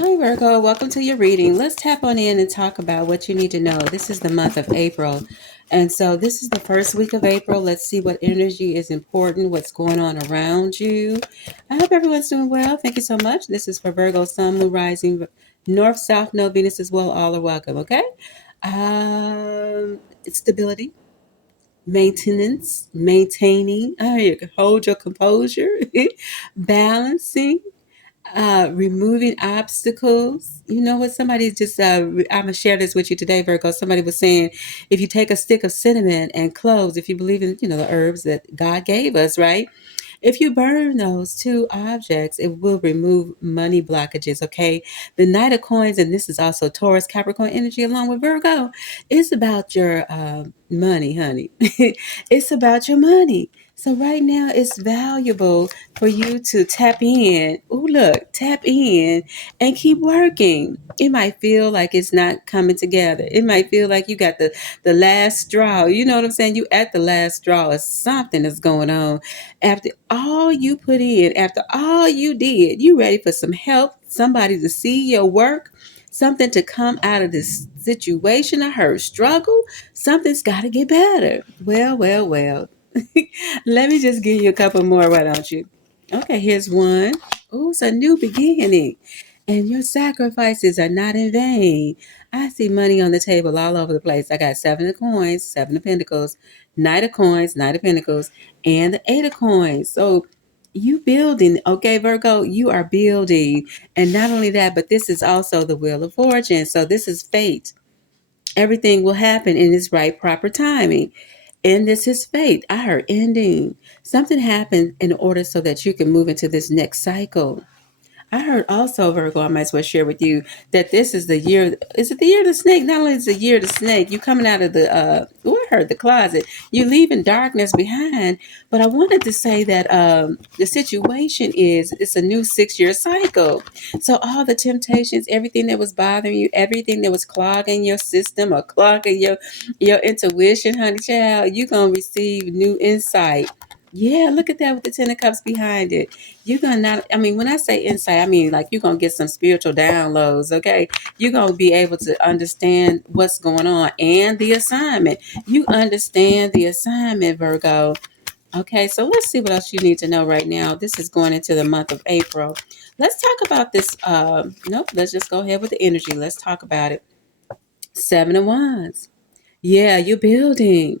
Hi, Virgo. Welcome to your reading. Let's tap on in and talk about what you need to know. This is the month of April. And so, this is the first week of April. Let's see what energy is important, what's going on around you. I hope everyone's doing well. Thank you so much. This is for Virgo, Sun, Moon, Rising, North, South, Node, Venus as well. All are welcome, okay? Stability, maintenance, maintaining. You can hold your composure, balancing, removing obstacles. You know what? Somebody just, I'm going to share this with you today, Virgo. Somebody was saying, if you take a stick of cinnamon and cloves, if you believe in, the herbs that God gave us, right? If you burn those two objects, it will remove money blockages, okay? The Knight of Coins, and this is also Taurus, Capricorn energy along with Virgo, it's about your money, honey. It's about your money. So right now it's valuable for you to tap in. Oh, look, tap in and keep working. It might feel like it's not coming together. It might feel like you got the last straw. You know what I'm saying? You at the last straw or something is going on. After all you put in, after all you did, you ready for some help, somebody to see your work, something to come out of this situation of her struggle. Something's got to get better. Well. Let me just give you a couple more, why don't you? Okay, here's one. Oh, it's a new beginning. And your sacrifices are not in vain. I see money on the table all over the place. I got seven of coins, seven of pentacles, knight of coins, knight of pentacles, and the eight of coins. So you building, okay, Virgo, you are building. And not only that, but this is also the wheel of fortune. So this is fate. Everything will happen in its right, proper timing. And this is fate. I heard ending. Something happened in order so that you can move into this next cycle. I heard also, Virgo, I might as well share with you that this is the year. Is it the year of the snake? Not only is it the year of the snake, you coming out of I heard the closet. You leaving darkness behind. But I wanted to say that the situation is it's a new 6 year cycle. So all the temptations, everything that was bothering you, everything that was clogging your system or clogging your intuition, honey child, you're gonna receive new insight. Yeah, look at that with the Ten of Cups behind it. You're gonna not, I mean, when I say insight, I mean like you're gonna get some spiritual downloads, okay? You're gonna be able to understand what's going on and the assignment. You understand the assignment, Virgo. Okay, so let's see what else you need to know right now. This is going into the month of April. Let's talk about this. Nope, let's just go ahead with the energy. Let's talk about it. Seven of Wands. Yeah, you're building.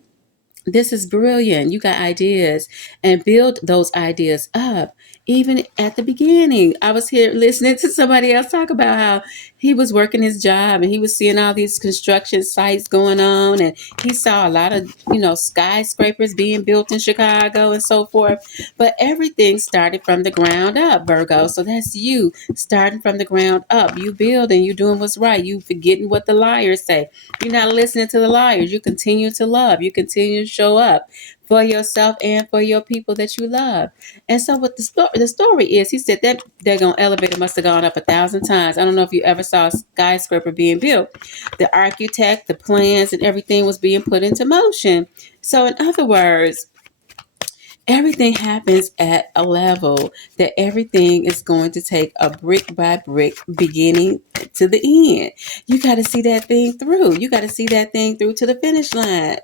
This is brilliant. You got ideas and build those ideas up. Even at the beginning, I was here listening to somebody else talk about how he was working his job and he was seeing all these construction sites going on and he saw a lot of, skyscrapers being built in Chicago and so forth. But everything started from the ground up, Virgo. So that's you starting from the ground up. You building, you doing what's right. You forgetting what the liars say. You're not listening to the liars. You continue to love. You continue to show up for yourself and for your people that you love. And so what the story is, he said that daggone elevator must have gone up 1,000 times. I don't know if you ever saw a skyscraper being built. The architect, the plans, and everything was being put into motion. So in other words, everything happens at a level that everything is going to take a brick by brick beginning to the end. You got to see that thing through. You got to see that thing through to the finish line.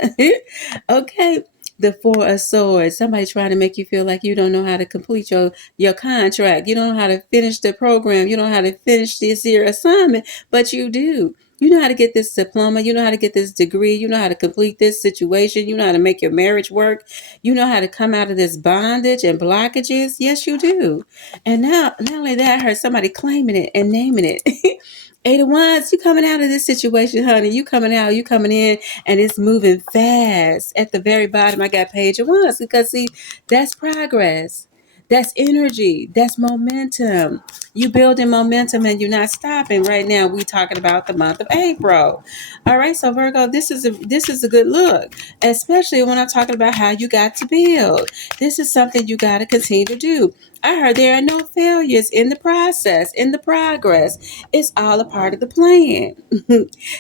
Okay. The Four of Swords. Somebody trying to make you feel like you don't know how to complete your contract. You don't know how to finish the program. You don't know how to finish this year assignment, but you do. You know how to get this diploma. You know how to get this degree. You know how to complete this situation. You know how to make your marriage work. You know how to come out of this bondage and blockages. Yes, you do. And now, not only that, I heard somebody claiming it and naming it. Eight of Wands, you coming out of this situation, honey. You coming out, you coming in, and it's moving fast. At the very bottom, I got Page of Wands because see, that's progress. That's energy. That's momentum. You building momentum and you're not stopping. Right now, we talking about the month of April. All right, so Virgo, this is a good look, especially when I'm talking about how you got to build. This is something you got to continue to do. I heard there are no failures in the process, in the progress. It's all a part of the plan.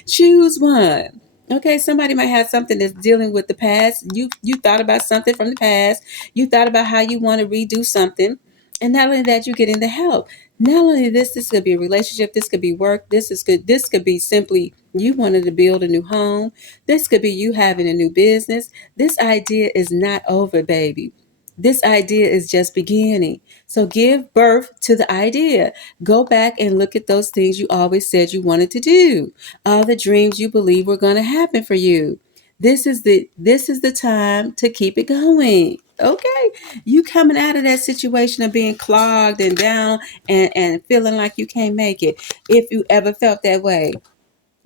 Choose one. Okay, somebody might have something that's dealing with the past. You thought about something from the past. You thought about how you want to redo something. And not only that, you're getting the help. Not only this could be a relationship, this could be work, this could be simply you wanted to build a new home, this could be you having a new business. This idea is not over, baby. This idea is just beginning. So give birth to the idea. Go back and look at those things you always said you wanted to do, all the dreams you believe were going to happen for you. This is the time to keep it going. Okay, you coming out of that situation of being clogged and down and feeling like you can't make it, if you ever felt that way,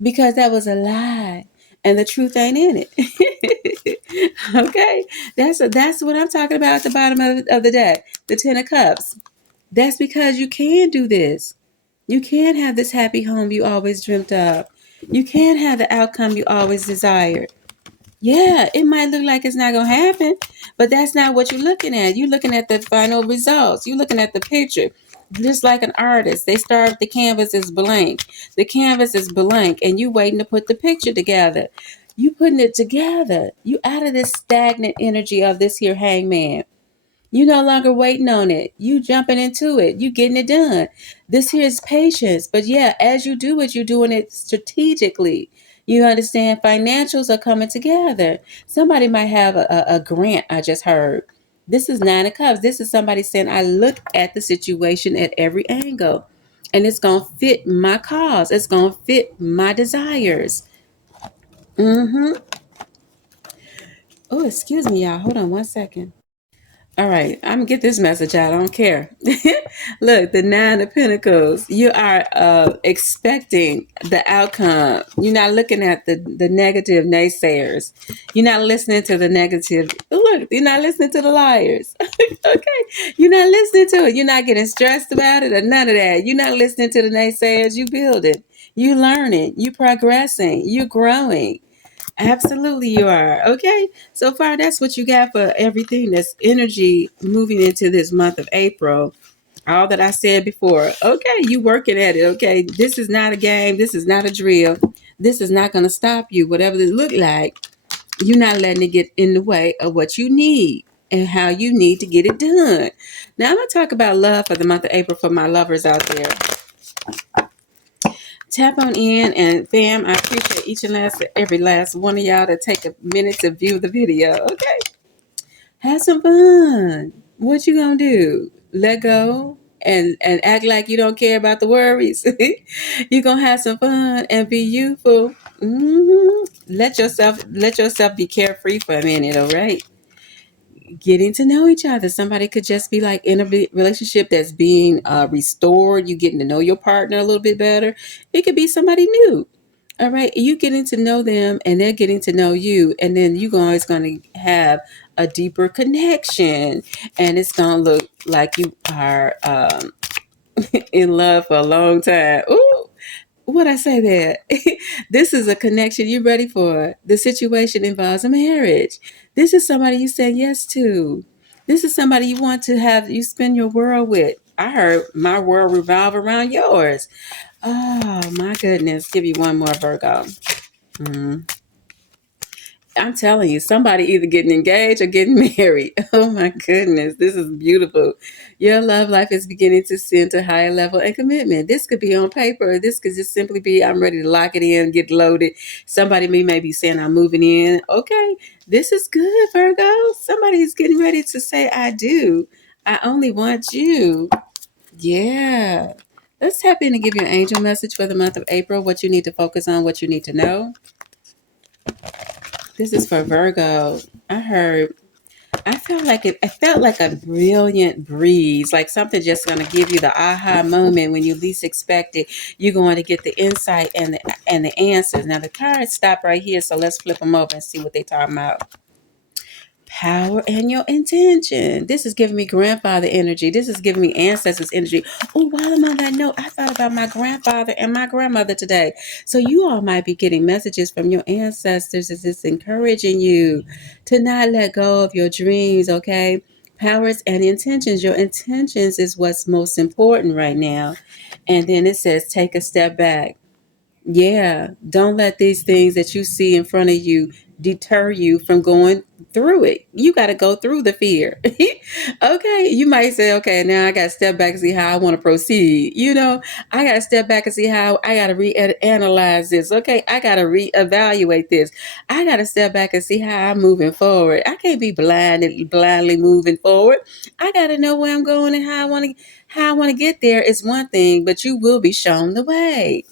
because that was a lie and the truth ain't in it. Okay, that's what I'm talking about at the bottom of the deck, the 10 of cups. That's because you can do this. You can have this happy home you always dreamt of. You can have the outcome you always desired. Yeah, it might look like it's not going to happen, but that's not what you're looking at. You're looking at the final results. You're looking at the picture. Just like an artist, they start with the canvas is blank. The canvas is blank, and you waiting to put the picture together. You putting it together. You out of this stagnant energy of this here hangman. You no longer waiting on it. You jumping into it. You getting it done. This here is patience. But yeah, as you do it, you're doing it strategically. You understand financials are coming together. Somebody might have a grant, I just heard. This is 9 of cups. This is somebody saying, I look at the situation at every angle. And it's going to fit my cause. It's going to fit my desires. Mm-hmm. Oh, excuse me, y'all. Hold on one second. All right, I'm gonna get this message out. I don't care. Look, the 9 of Pentacles. You are expecting the outcome. You're not looking at the negative naysayers. You're not listening to the negative. Look, you're not listening to the liars. Okay, you're not listening to it. You're not getting stressed about it or none of that. You're not listening to the naysayers. You build it. You learning. You progressing. You growing. Absolutely, you are. Okay. So far, that's what you got for everything that's energy moving into this month of April. All that I said before. Okay, you working at it. Okay. This is not a game. This is not a drill. This is not going to stop you. Whatever it look like, you're not letting it get in the way of what you need and how you need to get it done. Now, I'm going to talk about love for the month of April for my lovers out there. Tap on in, and fam, I appreciate each and every last one of y'all to take a minute to view the video. Okay, have some fun. What you gonna do? Let go and act like you don't care about the worries. You gonna have some fun and be youthful. Let yourself be carefree for a minute. All right, getting to know each other. Somebody could just be like in a relationship that's being restored. You getting to know your partner a little bit better. It could be somebody new. All right, you getting to know them and they're getting to know you, and then you guys going to have a deeper connection, and it's going to look like you are in love for a long time. Ooh, what I say there? This is a connection you're ready for. The situation involves a marriage. This is somebody you say yes to. This is somebody you want to have you spend your world with. I heard my world revolve around yours. Oh my goodness. Give you one more, Virgo. Mm. I'm telling you, somebody either getting engaged or getting married. Oh my goodness, this is beautiful. Your love life is beginning to ascend to a higher level and commitment. This could be on paper. This could just simply be, I'm ready to lock it in, get loaded. Somebody may be saying, I'm moving in. Okay, this is good, Virgo. Somebody's getting ready to say, I do. I only want you. Yeah. Let's tap in and give you an angel message for the month of April, what you need to focus on, what you need to know. This is for Virgo. I felt like a brilliant breeze, like something just going to give you the aha moment when you least expect it. You're going to get the insight and the answers. Now the cards stop right here, so let's flip them over and see what they're talking about. Power and your intention. This is giving me grandfather energy. This is giving me ancestors energy. Oh, while I'm on that note, I thought about my grandfather and my grandmother today. So you all might be getting messages from your ancestors. Is this encouraging you to not let go of your dreams? Okay. Powers and intentions. Your intentions is what's most important right now. And then it says, take a step back. Yeah, don't let these things that you see in front of you deter you from going through it. You got to go through the fear. Okay, you might say, okay, now I got to step back and see how I want to proceed. I got to step back and see how I got to reanalyze this. Okay, I got to reevaluate this. I got to step back and see how I'm moving forward. I can't be blindly moving forward. I got to know where I'm going and how I want to get there is one thing, but you will be shown the way.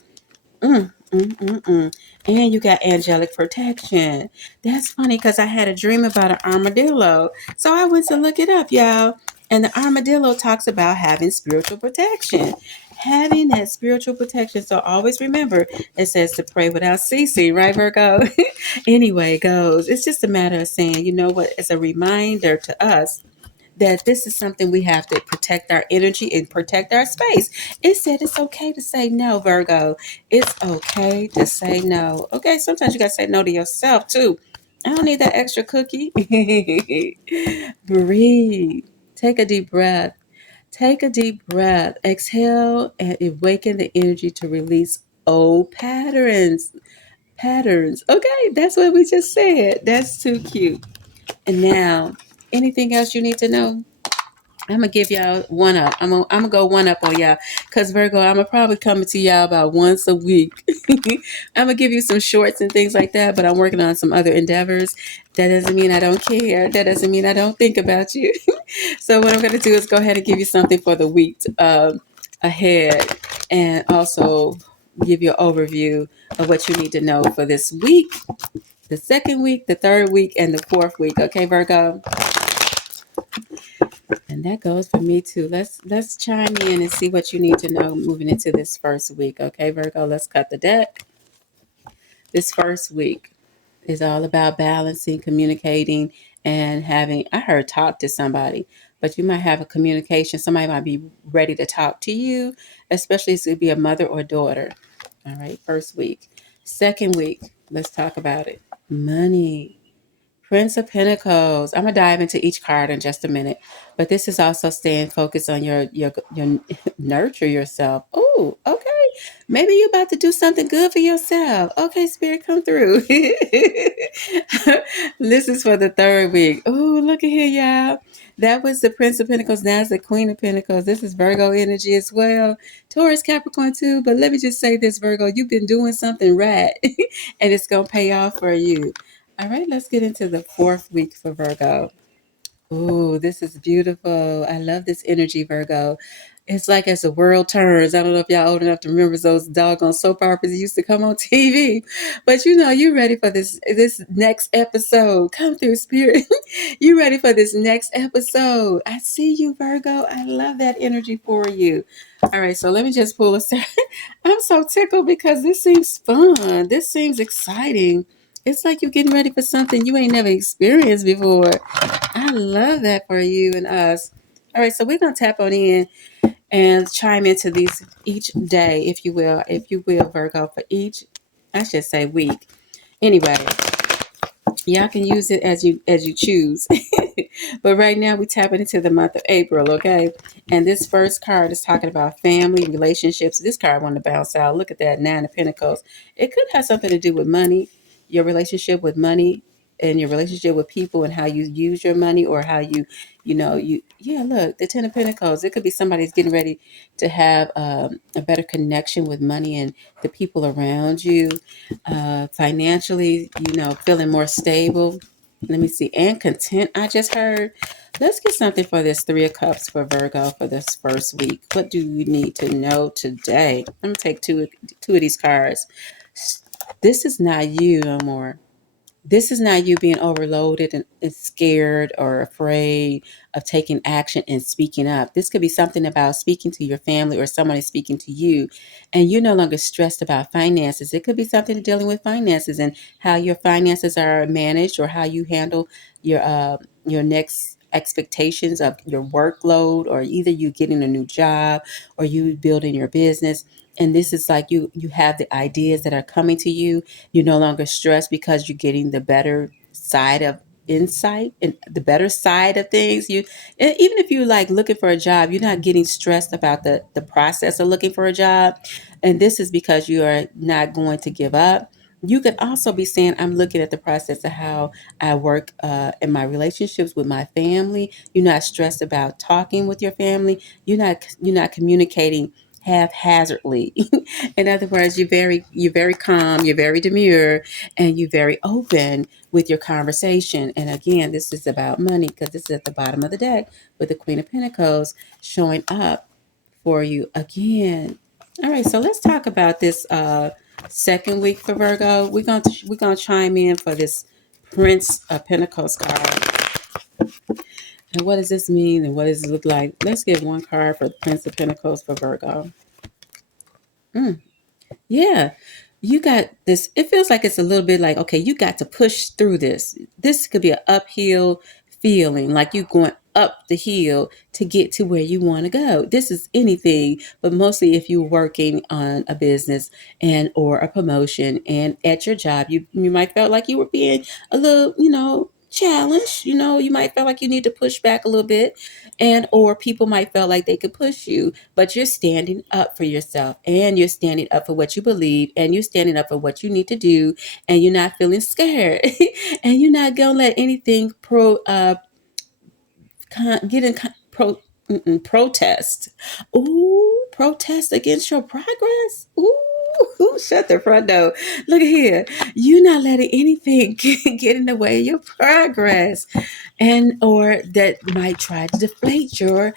And you got angelic protection. That's funny because I had a dream about an armadillo. So I went to look it up, y'all. And the armadillo talks about having spiritual protection. Having that spiritual protection. So always remember, it says to pray without ceasing, right, Virgo? Anyway, it goes. It's just a matter of saying, you know what? It's a reminder to us that this is something we have to protect our energy and protect our space. It said it's okay to say no, Virgo. It's okay to say no. Okay, sometimes you got to say no to yourself too. I don't need that extra cookie. Breathe. Take a deep breath. Take a deep breath. Exhale and awaken the energy to release old patterns. Patterns. Okay, that's what we just said. That's too cute. And now, anything else you need to know? I'm gonna give y'all one up. I'm gonna go one up on y'all, cause Virgo, I'm gonna probably come to y'all about once a week. I'm gonna give you some shorts and things like that, but I'm working on some other endeavors. That doesn't mean I don't care. That doesn't mean I don't think about you. So what I'm gonna do is go ahead and give you something for the week ahead, and also give you an overview of what you need to know for this week, the second week, the third week, and the fourth week. Okay, Virgo. And that goes for me too. Let's chime in and see what you need to know moving into this first week. Okay, Virgo, let's cut the deck. This first week is all about balancing, communicating, and having, I heard talk to somebody, but you might have a communication. Somebody might be ready to talk to you, especially if it could be a mother or daughter. All right, first week. Second week, let's talk about it. Money. Prince of Pentacles. I'm gonna dive into each card in just a minute, but this is also staying focused on your nurture yourself. Oh, okay. Maybe you're about to do something good for yourself. Okay, Spirit, come through. This is for the third week. Oh, look at here, y'all. That was the Prince of Pentacles. Now it's the Queen of Pentacles. This is Virgo energy as well. Taurus, Capricorn too. But let me just say this, Virgo, you've been doing something right, and it's gonna pay off for you. All right, let's get into the fourth week for Virgo. Ooh, this is beautiful. I love this energy, Virgo. It's like as the world turns. I don't know if y'all old enough to remember those doggone soap operas that used to come on TV, but you're ready for this next episode. Come through, Spirit. You ready for this next episode? I see you, Virgo. I love that energy for you. All right, so let me just pull a. I'm so tickled because this seems fun. This seems exciting. It's like you're getting ready for something you ain't never experienced before. I love that for you and us. All right, so we're gonna tap on in and chime into these each day, if you will, Virgo, for each, I should say, week. Anyway, y'all can use it as you choose. But right now we tapping into the month of April, okay? And this first card is talking about family relationships. This card wanted to bounce out. Look at that, Nine of Pentacles. It could have something to do with money, your relationship with money, and your relationship with people, and how you use your money, or how yeah, look, the Ten of Pentacles. It could be somebody's getting ready to have a better connection with money and the people around you. Financially, feeling more stable. Let me see. And content, I just heard. Let's get something for this Three of Cups for Virgo for this first week. What do you need to know today? I'm going to take two of these cards. This is not you no more. This is not you being overloaded and scared or afraid of taking action and speaking up. This could be something about speaking to your family, or somebody speaking to you, and you're no longer stressed about finances. It could be something dealing with finances and how your finances are managed, or how you handle your next expectations of your workload, or either you getting a new job or you building your business. And this is like you have the ideas that are coming to you. You're no longer stressed because you're getting the better side of insight and the better side of things. And even if you're like looking for a job, you're not getting stressed about the process of looking for a job. And this is because you are not going to give up. You could also be saying, I'm looking at the process of how I work in my relationships with my family. You're not stressed about talking with your family. You're not communicating haphazardly. In other words, you're very calm, you're very demure, and you're very open with your conversation. And again, this is about money because this is at the bottom of the deck with the Queen of Pentacles showing up for you again. All right, so let's talk about this second week for Virgo. We're gonna chime in for this Prince of Pentacles card. And what does this mean and what does it look like? Let's get one card for the Prince of Pentacles for Virgo. Mm. Yeah, you got this. It feels like it's a little bit like, okay, you got to push through this. This could be an uphill feeling, like you going up the hill to get to where you want to go. This is anything, but mostly if you're working on a business and or a promotion and at your job, you might felt like you were being a little, challenged. You might feel like you need to push back a little bit, and or people might feel like they could push you, but you're standing up for yourself and you're standing up for what you believe and you're standing up for what you need to do, and you're not feeling scared and you're not gonna let anything get in protest. Ooh, protest against your progress. Ooh, shut the front door. Look at here. You're not letting anything get in the way of your progress, and or that might try to deflate your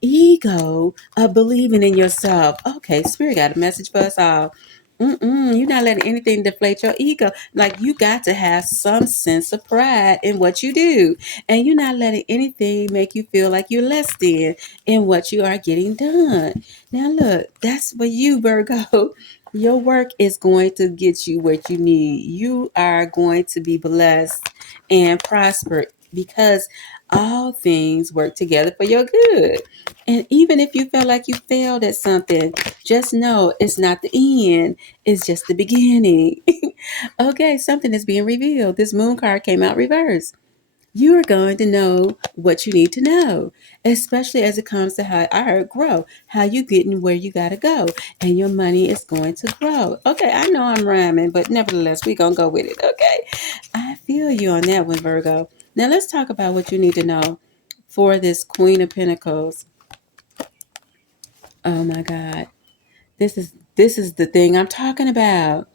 ego of believing in yourself. Okay, Spirit got a message for us all. You're not letting anything deflate your ego. Like, you got to have some sense of pride in what you do, and you're not letting anything make you feel like you're less than in what you are getting done. Now, look, that's for you, Virgo. Your work is going to get you what you need. You are going to be blessed and prosper because all things work together for your good. And even if you feel like you failed at something, just know it's not the end, it's just the beginning. Okay, something is being revealed. This moon card came out reversed. You are going to know what you need to know, especially as it comes to how I heard grow, how you getting where you got to go, and your money is going to grow. Okay, I know I'm rhyming, but nevertheless, we're going to go with it. Okay, I feel you on that one, Virgo. Now let's talk about what you need to know for this Queen of Pentacles. Oh my God, this is the thing I'm talking about.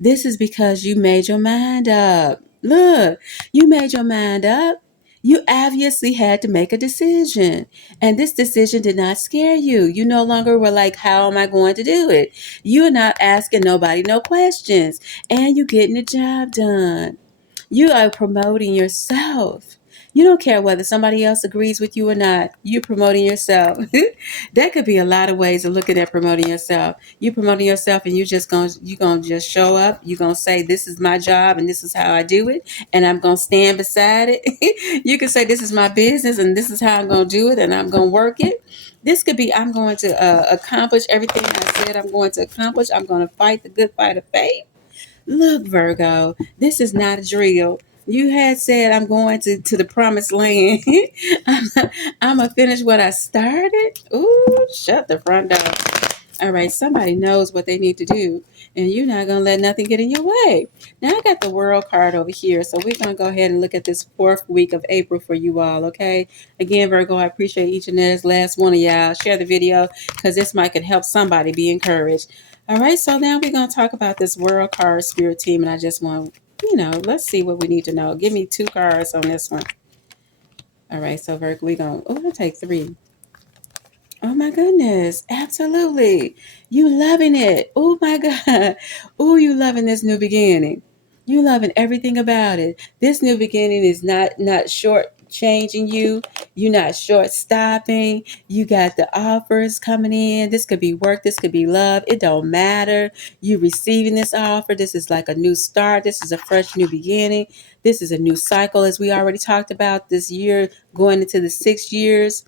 This is because you made your mind up. Look, you made your mind up. You obviously had to make a decision. And this decision did not scare you. You no longer were like, how am I going to do it? You're not asking nobody no questions. And you're getting the job done. You are promoting yourself. You don't care whether somebody else agrees with you or not. You're promoting yourself. That could be a lot of ways of looking at promoting yourself. You promoting yourself, and you gonna just show up. You're gonna say, this is my job and this is how I do it, and I'm gonna stand beside it. You can say, this is my business and this is how I'm gonna do it, and I'm gonna work it. This could be, I'm going to accomplish everything I said I'm going to accomplish. I'm going to fight the good fight of faith. Look, Virgo, this is not a drill. You had said, I'm going to the promised land. I'm, I'm going to finish what I started. Ooh, shut the front door. All right, somebody knows what they need to do, and you're not going to let nothing get in your way. Now, I got the World card over here, so we're going to go ahead and look at this fourth week of April for you all, okay? Again, Virgo, I appreciate each and every last one of y'all. Share the video because this might could help somebody be encouraged. All right, so now we're going to talk about this World card spirit team, and I just want, let's see what we need to know. Give me 2 cards on this one. All right, so Virgo, we're going to, I'll take 3. Oh my goodness, absolutely. You loving it. Oh my God. Oh, you loving this new beginning. You loving everything about it. This new beginning is not short changing you. You're not short stopping. You got the offers coming in. This could be work, this could be love. It don't matter. You receiving this offer. This is like a new start. This is a fresh new beginning. This is a new cycle, as we already talked about this year going into the 6 years.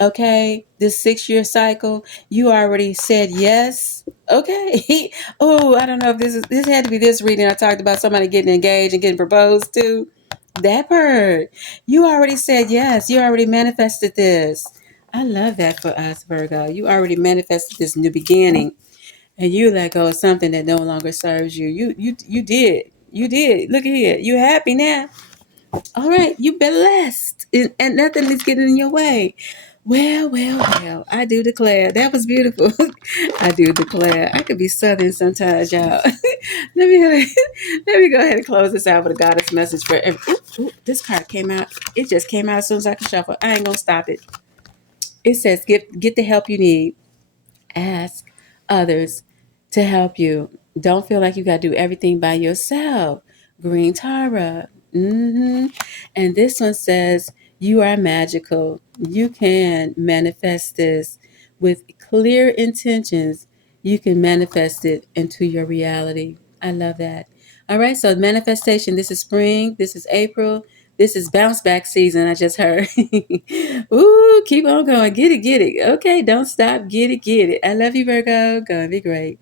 Okay, this 6 year cycle, you already said yes. Okay. Oh, I don't know if this had to be this reading. I talked about somebody getting engaged and getting proposed to. That part. You already said yes. You already manifested this. I love that for us, Virgo. You already manifested this new beginning. and you let go of something that no longer serves you. You did. You did. Look at here. You happy now? All right. You blessed, and nothing is getting in your way. Well, well, well. I do declare that was beautiful. I do declare. I could be southern sometimes, y'all. let me let me go ahead and close this out with a goddess message for every. Ooh, this card came out. It just came out as soon as I could shuffle. I ain't gonna stop it. It says, get the help you need. Ask others to help you. Don't feel like you got to do everything by yourself. Green Tara. And this one says, you are magical. You can manifest this with clear intentions. You can manifest it into your reality. I love that. All right, so manifestation. This is spring. This is April. This is bounce back season. I just heard. Ooh, keep on going. Get it, get it. Okay, don't stop. Get it, get it. I love you, Virgo. Go and be great.